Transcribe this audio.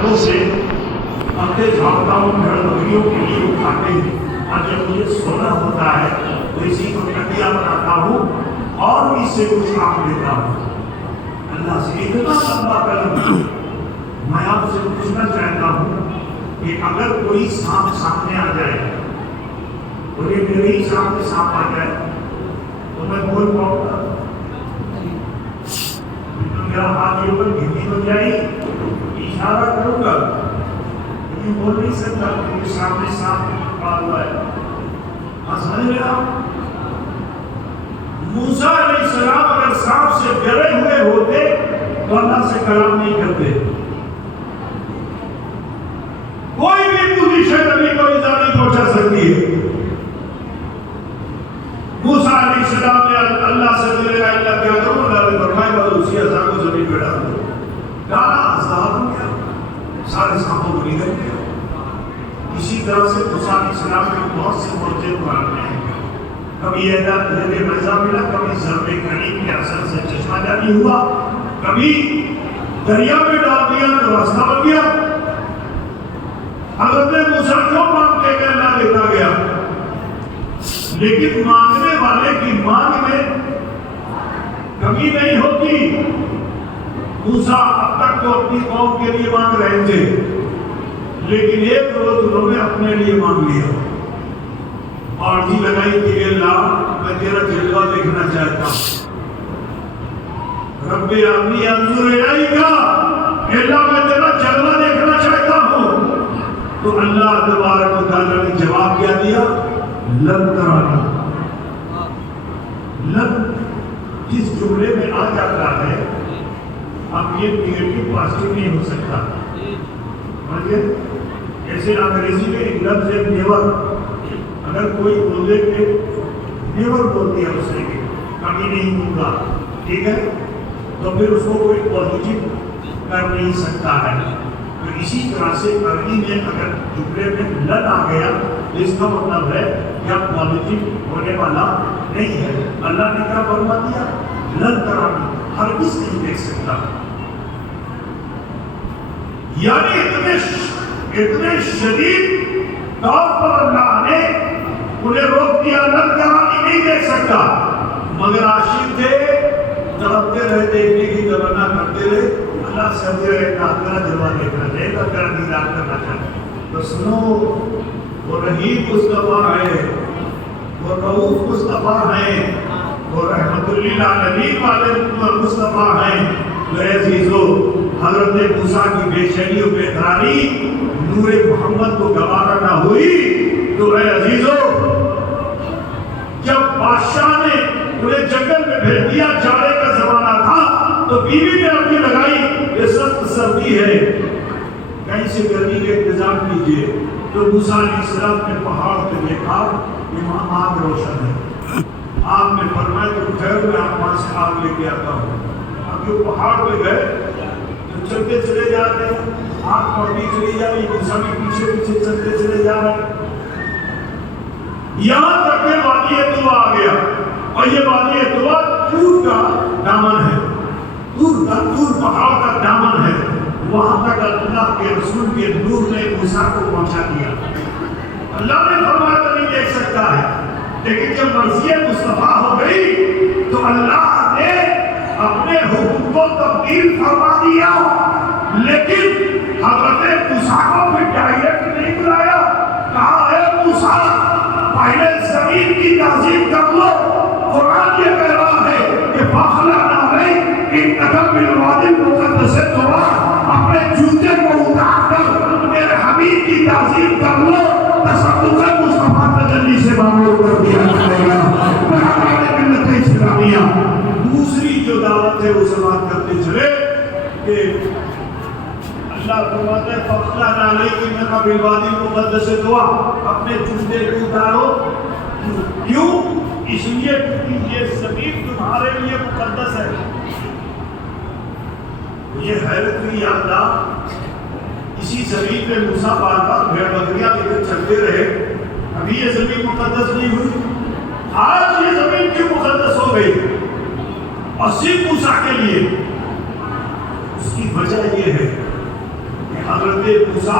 گھروں سے اپنے جھاڑتا ہوں گھر بکریوں کے لیے اٹھاتے ہیں، اور جب مجھے سونا ہوتا ہے تو اسی کو تکیہ بناتا ہوں اور اس سے کچھ کام لیتا ہوں۔ اللہ سے اتنا لمبا کلام میں آپ سے پوچھنا چاہتا ہوں کہ اگر کوئی سانپ سامنے آ جائے، اور یہ میرے ہی سامنے سانپ آ جائے تو میں بول پاؤں گا؟ تو میرا ہاتھ یہ اوپر گھٹی ہو جائے، اشارہ کروں گا، لیکن بول نہیں سکتا کیونکہ سامنے سانپ آ ہوا ہے۔ سمجھ رہے آپ؟ موسیٰ علیہ السلام اگر سانپ سے ڈرے ہوئے ہوتے تو اللہ سے کلام نہیں کرتے۔ کوئی بھی پوزیشن نبی کو ایزا نہیں پہنچا سکتی ہے۔ موسیٰ علیہ السلام نے اللہ سے ملے گا، اللہ کیا کروں؟ اللہ نے فرمایا بس اسی عصا کو زمین پہ ڈال دو۔ ڈالا، عصا ہو گیا، سارے سانپوں کو نگل گیا۔ اسی طرح سے موسیٰ علیہ السلام کے بہت سے معجزے قرآن میں ہیں۔ کبھی یہ مزہ ملا، کبھی ضرب کریم کے اثر سے چشمہ جاری ہوا، کبھی دریا میں ڈال دیا تو راستہ بن گیا۔ حضرت موسیٰ جو مانگتے گئے اللہ دیتا گیا، لیکن مانگنے والے کی مانگ میں کمی نہیں ہوتی۔ موسیٰ اب تک تو اپنی قوم کے لیے مانگ رہے تھے، لیکن ایک روز انہوں نے اپنے لیے مانگ لیا اور جی لگائی کہ اللہ میں تیرا جلوہ دیکھنا چاہتا ہوں۔ رب انی انظر الیک، اللہ میں تیرا جلوہ دیکھنا چاہتا ہوں۔ تو اللہ تبارک و تعالیٰ نے جواب کیا دیا؟ لن ترانی۔ لن جس جملے میں آ جاتا ہے اب یہ نیگیٹو پازیٹیو نہیں ہو سکتا۔ جیسے انگریزی میں ایک لفظ ہے نیور، اگر کوئی بولے کہ نیور بولتی ہے اسے کہ کبھی نہیں دوں گا، ٹھیک ہے، تو پھر اس کو کوئی پازیٹیو کر نہیں سکتا ہے۔ تو اسی طرح سے عربی میں اگر جملے میں لن آ گیا تو اس کا مطلب ہے کہ اب پازیٹیو ہونے والا نہیں ہے۔ اللہ نے کیا فرما دیا؟ لن ترانی، ہرگز نہیں دیکھ سکتا۔ یعنی اتنے شدید طور پر اللہ نے انہیں روک دیا، لن ترانی نہیں دیکھ سکتا، مگر عاشق تھے، تڑپتے رہے، دیکھنے کی تمنا کرتے رہے، اللہ سے ہمیں تیرا جلوہ دیکھنا چاہیے، تیرا دیدار کرنا چاہیے۔ تو سنو، وہ رحیم مصطفیٰ ہے، وہ رؤوف مصطفیٰ ہیں، وہ رحمت للعالمین والے مصطفیٰ ہیں۔ میرے عزیزو، حضرت موسیٰ کی بے چینی و بے قراری نور محمد کو گوارا نہ ہوئی تو اے عزیزو، جب بادشاہ نے انہیں جنگل میں بھیج دیا، جاڑے کا زمانہ تھا، تو بیوی نے اپنی لگائی یہ سخت سردی ہے، کہیں سے گرمی کا انتظام کیجیے۔ تو موسیٰ علیہ السلام نے پہاڑ پہ دیکھا کہ وہاں آگ روشن ہے۔ آپ نے فرمایا تو ٹھہر، میں وہاں سے آگ لے کے آتا ہوں۔ اب جو پہاڑ پہ گئے تو چلتے چلے جاتے ہیں، آگ پڑتی چلی جا رہی، موسیٰ کے پیچھے پیچھے چلتے چلے جا رہے ہیں، یہاں تک کہ وادی طویٰ آ گیا، اور یہ وادی طویٰ طور کا دامن ہے، طور پہاڑ کا دامن ہے۔ وہاں تک اللہ کے رسول کے نور نے موسیٰ کو پہنچا دیا۔ اللہ نے فرمایا تو نہیں دیکھ سکتا ہے، لیکن جب مرضی مصطفیٰ ہو گئی تو اللہ نے اپنے حکم کو تبدیل فرما دیا، لیکن حضرت موسیٰ کو بھی ڈائریکٹ نہیں بلایا، کہا ہے موسیٰ پہلے زمین کی تعظیم کر لو۔ قرآن یہ کہہ رہا ہے کہ فاخلع نعلین انک بالوادی المقدس طویٰ، اپنے جوتے کو اتار کر میرے حبیب کی تعظیم کر لو، تصدق مصطفیٰ تجلی سے معمول کر دیا جائے گا۔ میرے ملت اسلامیہ، دوسری جو دعوت ہے وہ سماعت کرتے چلے کہ اللہ فرماتا ہے فاخلع نعلین انک بالوادی المقدس طویٰ، اپنے جوتے کو اتارو۔ کیوں؟ اس لیے کہ یہ زمین تمہارے لیے مقدس ہے۔ یہ حیرت ہوئی، اللہ اسی زمین پہ موسیٰ بار بار بھیڑ بکریاں لے کر چلتے رہے، ابھی یہ زمین مقدس نہیں ہوئی، آج یہ زمین کیوں مقدس ہو گئی؟ اور صرف موسیٰ کے لیے۔ اس کی وجہ یہ ہے کہ حضرت موسیٰ